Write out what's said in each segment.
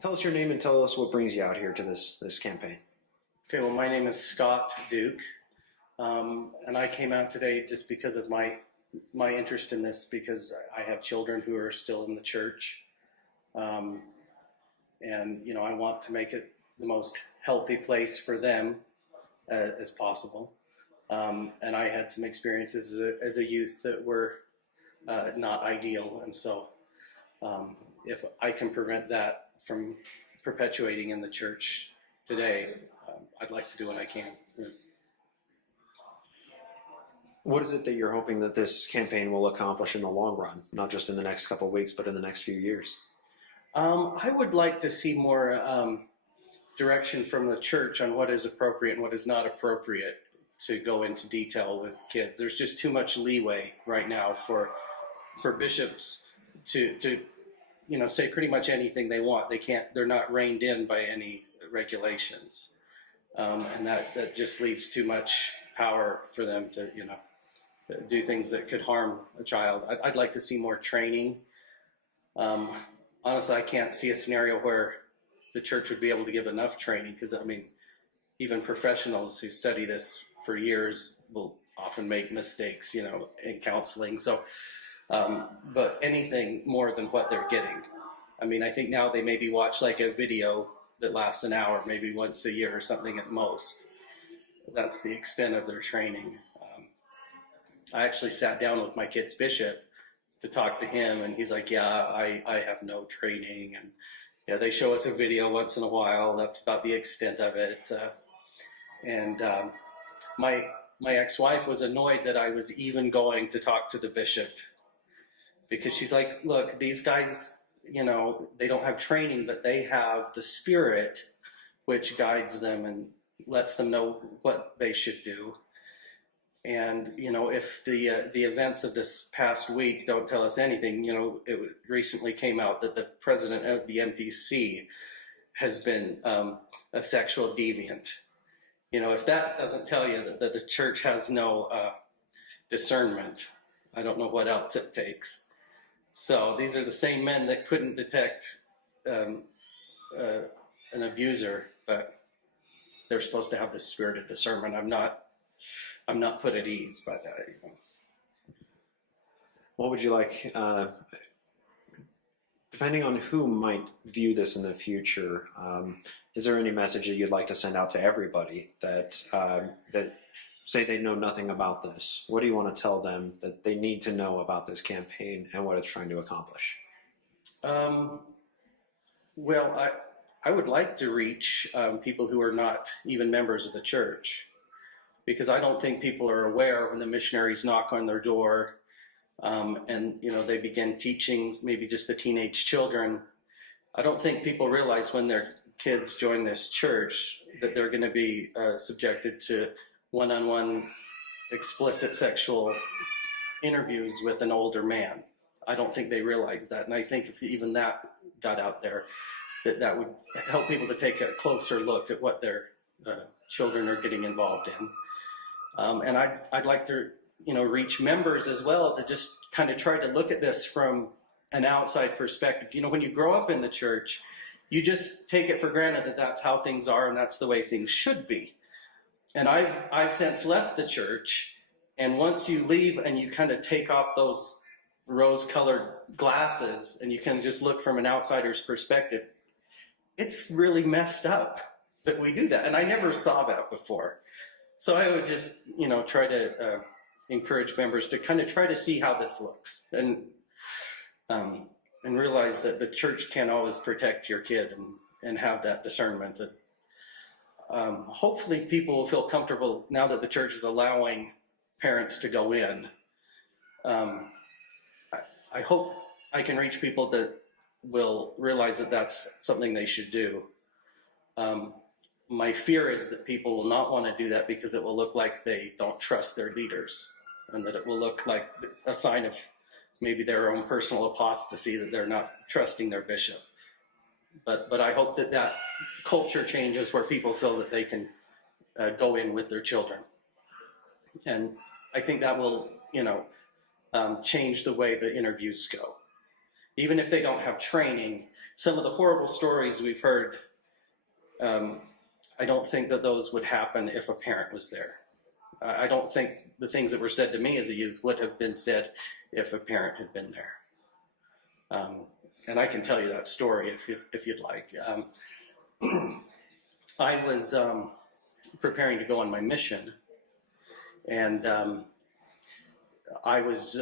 Tell us your name and tell us what brings you out here to this campaign. Okay, well, my name is Scott Duke, and I came out today just because of my interest in this, because I have children who are still in the church, and I want to make it the most healthy place for them as possible. And I had some experiences as a youth that were not ideal, and so if I can prevent that from perpetuating in the church today, I'd like to do what I can. What is it that you're hoping that this campaign will accomplish in the long run, not just in the next couple of weeks, but in the next few years? I would like to see more direction from the church on what is appropriate and what is not appropriate to go into detail with kids. There's just too much leeway right now for bishops to say pretty much anything they want. They're not reined in by any regulations, and that just leaves too much power for them to do things that could harm a child. I'd like to see more training. Honestly, I can't see a scenario where the church would be able to give enough training, because even professionals who study this for years will often make mistakes, in counseling. So, but anything more than what they're getting. I think now they maybe watch like a video that lasts an hour, maybe once a year or something at most. That's the extent of their training. I actually sat down with my kid's bishop to talk to him, and he's like, yeah, I have no training. And yeah, they show us a video once in a while. That's about the extent of it. My ex-wife was annoyed that I was even going to talk to the bishop, because she's like, look, these guys, they don't have training, but they have the Spirit which guides them and lets them know what they should do. And, if the events of this past week don't tell us anything, it recently came out that the president of the MDC has been a sexual deviant. If that doesn't tell you that the church has no discernment, I don't know what else it takes. So these are the same men that couldn't detect an abuser, but they're supposed to have the spirit of discernment. I'm not put at ease by that. What would you like, depending on who might view this in the future, is there any message that you'd like to send out to everybody that say they know nothing about this? What do you want to tell them that they need to know about this campaign and what it's trying to accomplish? Well, I would like to reach people who are not even members of the church, because I don't think people are aware when the missionaries knock on their door and they begin teaching maybe just the teenage children. I don't think people realize when their kids join this church that they're going to be subjected to one-on-one explicit sexual interviews with an older man. I don't think they realize that. And I think if even that got out there, that would help people to take a closer look at what their children are getting involved in. And I'd like to, reach members as well to just kind of try to look at this from an outside perspective. When you grow up in the church, you just take it for granted that that's how things are and that's the way things should be. And I've since left the church, and once you leave and you kind of take off those rose-colored glasses and you can just look from an outsider's perspective, it's really messed up that we do that. And I never saw that before. So I would just, try to encourage members to kind of try to see how this looks and realize that the church can't always protect your kid and have that discernment. That hopefully people will feel comfortable now that the church is allowing parents to go in. I hope I can reach people that will realize that that's something they should do. My fear is that people will not want to do that because it will look like they don't trust their leaders, and that it will look like a sign of maybe their own personal apostasy, that they're not trusting their bishop. But I hope that culture changes where people feel that they can go in with their children. And I think that will, change the way the interviews go. Even if they don't have training, some of the horrible stories we've heard, I don't think that those would happen if a parent was there. I don't think the things that were said to me as a youth would have been said if a parent had been there. And I can tell you that story if you'd like. I was preparing to go on my mission, and I was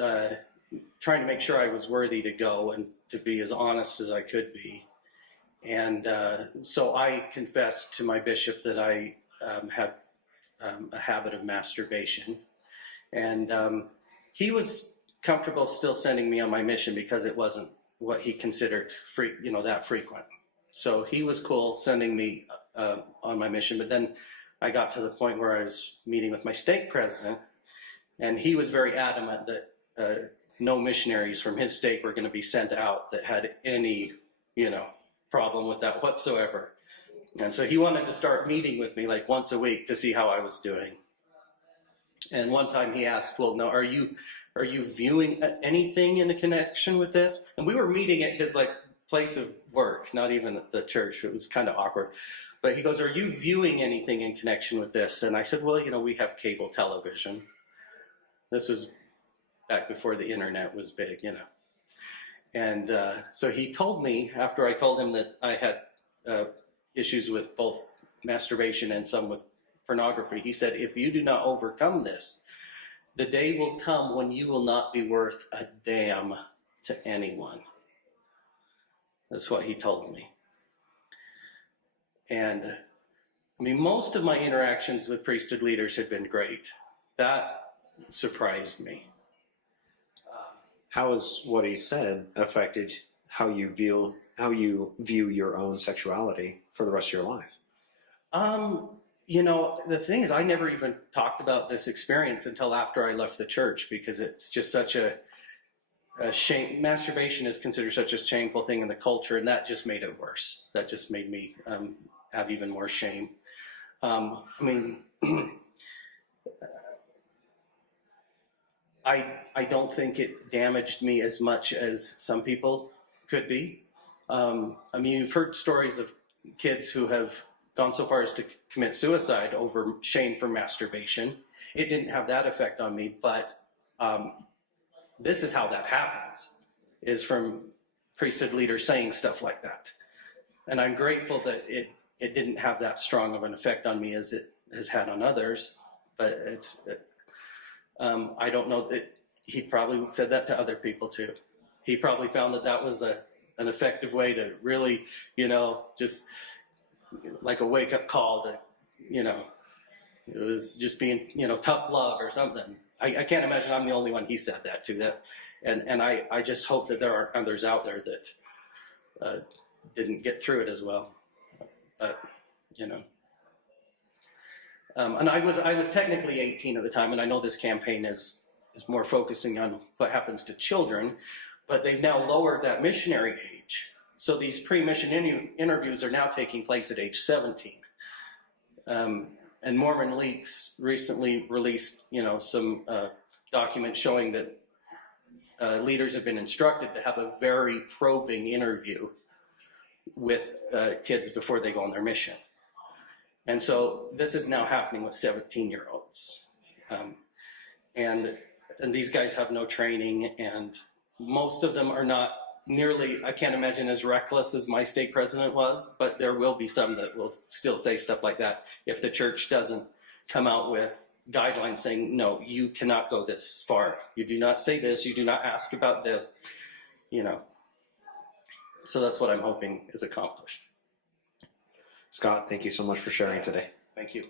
trying to make sure I was worthy to go and to be as honest as I could be. And so I confessed to my bishop that I had a habit of masturbation. And he was comfortable still sending me on my mission because it wasn't what he considered that frequent. So he was cool sending me on my mission. But then I got to the point where I was meeting with my stake president, and he was very adamant that no missionaries from his stake were going to be sent out that had any, problem with that whatsoever. And so he wanted to start meeting with me like once a week to see how I was doing. And one time he asked, well, no, are you viewing anything in a connection with this? And we were meeting at his place of work, not even at the church. It was kind of awkward. But he goes, are you viewing anything in connection with this? And I said, well, we have cable television. This was back before the internet was big, And so he told me, after I told him that I had issues with both masturbation and some with pornography, he said, if you do not overcome this, the day will come when you will not be worth a damn to anyone. That's what he told me. And most of my interactions with priesthood leaders had been great. That surprised me. How has what he said affected how you view your own sexuality for the rest of your life? The thing is, I never even talked about this experience until after I left the church, because it's just such a shame. Masturbation is considered such a shameful thing in the culture, and that just made it worse. That just made me have even more shame. I don't think it damaged me as much as some people could be. You've heard stories of kids who have gone so far as to commit suicide over shame for masturbation. It didn't have that effect on me, but this is how that happens, is from priesthood leaders saying stuff like that. And I'm grateful that it didn't have that strong of an effect on me as it has had on others, but I don't know that he probably said that to other people too. He probably found that was an effective way to really, just like a wake-up call to, it was just being, tough love or something. I can't imagine I'm the only one he said that to. And I just hope that there are others out there that didn't get through it as well. But, and I was technically 18 at the time, and I know this campaign is more focusing on what happens to children, but they've now lowered that missionary age. So these pre-mission interviews are now taking place at age 17. And Mormon Leaks recently released, some documents showing that leaders have been instructed to have a very probing interview with kids before they go on their mission. And so this is now happening with 17-year-olds. And these guys have no training, and most of them are not nearly, I can't imagine, as reckless as my stake president was, but there will be some that will still say stuff like that if the church doesn't come out with guidelines saying, no, you cannot go this far. You do not say this. You do not ask about this, So that's what I'm hoping is accomplished. Scott, thank you so much for sharing today. Thank you.